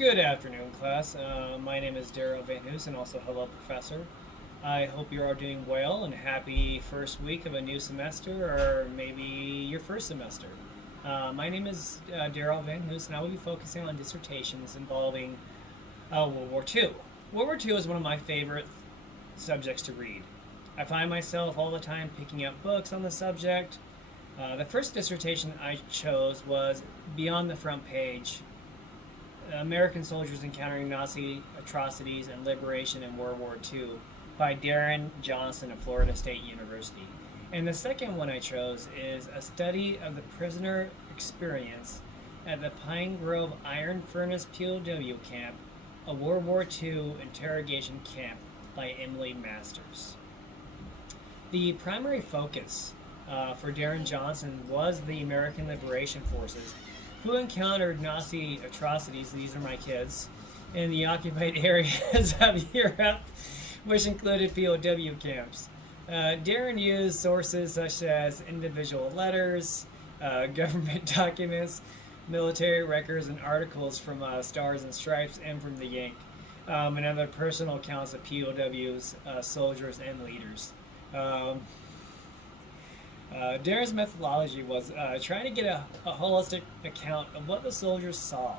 Good afternoon, class. My name is Daryl Van Hoos, and also hello, Professor. I hope you're all doing well and happy first week of a new semester, or maybe your first semester. My name is Daryl Van Hoos, and I will be focusing on dissertations involving World War II. World War II is one of my favorite subjects to read. I find myself all the time picking up books on the subject. The first dissertation I chose was Beyond the Front Page, American Soldiers Encountering Nazi Atrocities and Liberation in World War II by Darren Johnson of Florida State University. And the second one I chose is A Study of the Prisoner Experience at the Pine Grove Iron Furnace POW Camp, a World War II interrogation camp by Emily Masters. The primary focus for Darren Johnson was the American Liberation Forces, who encountered Nazi atrocities, these are my kids, in the occupied areas of Europe, which included POW camps. Darren used sources such as individual letters, government documents, military records, and articles from Stars and Stripes and from the Yank, and other personal accounts of POWs, soldiers, and leaders. Darren's methodology was trying to get a holistic account of what the soldiers saw,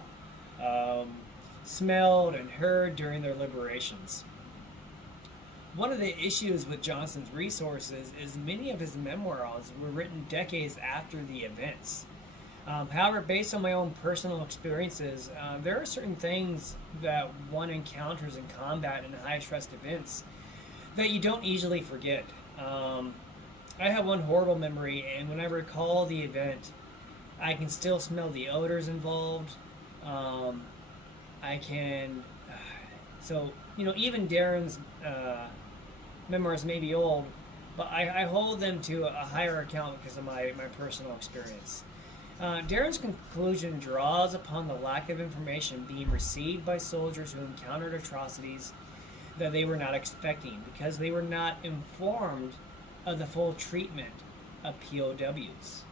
smelled, and heard during their liberations. One of the issues with Johnson's resources is many of his memoirs were written decades after the events. However, based on my own personal experiences, there are certain things that one encounters in combat and high-stress events that you don't easily forget. I have one horrible memory, and when I recall the event, I can still smell the odors involved. I can, even Darren's memoirs may be old, but I hold them to a higher account because of my personal experience. Darren's conclusion draws upon the lack of information being received by soldiers who encountered atrocities that they were not expecting because they were not informed of the full treatment of POWs.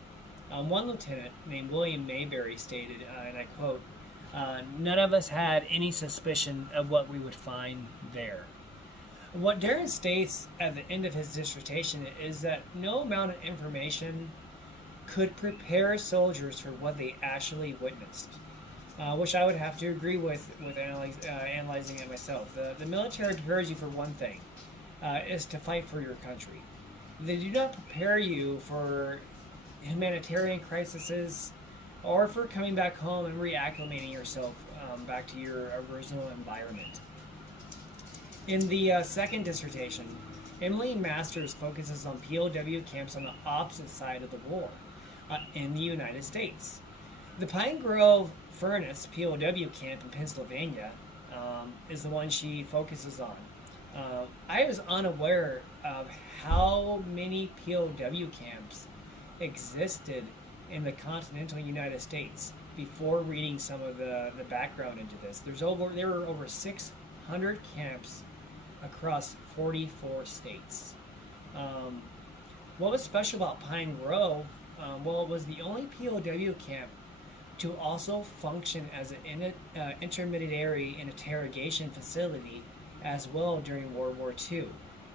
One lieutenant named William Mayberry stated, and I quote, "None of us had any suspicion of what we would find there." What Darren states at the end of his dissertation is that no amount of information could prepare soldiers for what they actually witnessed, which I would have to agree with analyzing it myself. The military prepares you for one thing, is to fight for your country. They do not prepare you for humanitarian crises or for coming back home and reacclimating yourself back to your original environment. In the second dissertation, Emily Masters focuses on POW camps on the opposite side of the war in the United States. The Pine Grove Furnace POW camp in Pennsylvania is the one she focuses on. I was unaware of how many POW camps existed in the continental United States before reading some of the background into this. There were over 600 camps across 44 states. What was special about Pine Grove? Well, it was the only POW camp to also function as an intermediary interrogation facility as well during World War II.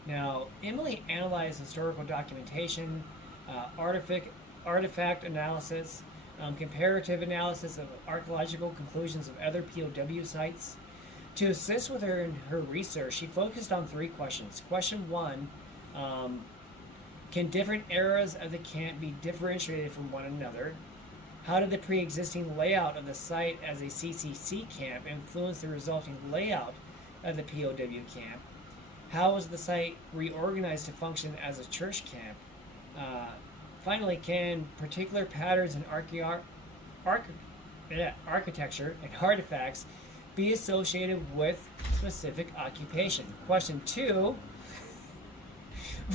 Now, Emily analyzed historical documentation, artifact analysis, comparative analysis of archaeological conclusions of other POW sites. To assist with her in her research, she focused on three questions. Question one, can different eras of the camp be differentiated from one another? How did the pre-existing layout of the site as a CCC camp influence the resulting layout of the POW camp? How was the site reorganized to function as a church camp? Finally, can particular patterns in architecture and artifacts be associated with specific occupation? Question two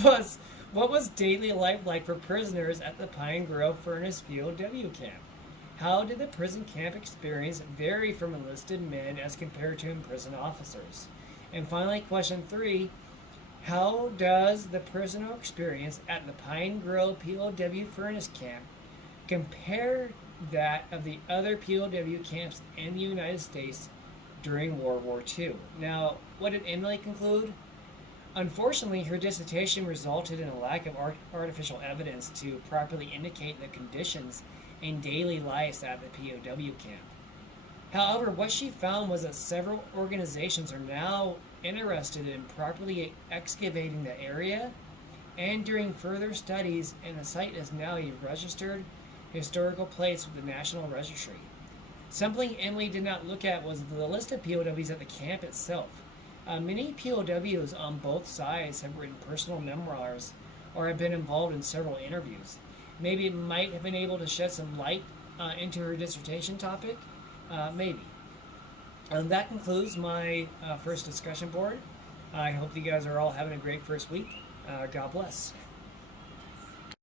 was, what was daily life like for prisoners at the Pine Grove Furnace POW camp? How did the prison camp experience vary from enlisted men as compared to imprisoned officers? And finally, question three, how does the prisoner experience at the Pine Grove POW Furnace camp compare that of the other POW camps in the United States during World War II. Now, what did Emily conclude? Unfortunately, her dissertation resulted in a lack of artificial evidence to properly indicate the conditions and daily lives at the POW camp. However, what she found was that several organizations are now interested in properly excavating the area and doing further studies, and the site is now a registered historical place with the National Registry. Something Emily did not look at was the list of POWs at the camp itself. Many POWs on both sides have written personal memoirs or have been involved in several interviews. Maybe it might have been able to shed some light into her dissertation topic. Maybe. That concludes my first discussion board. I hope you guys are all having a great first week. God bless.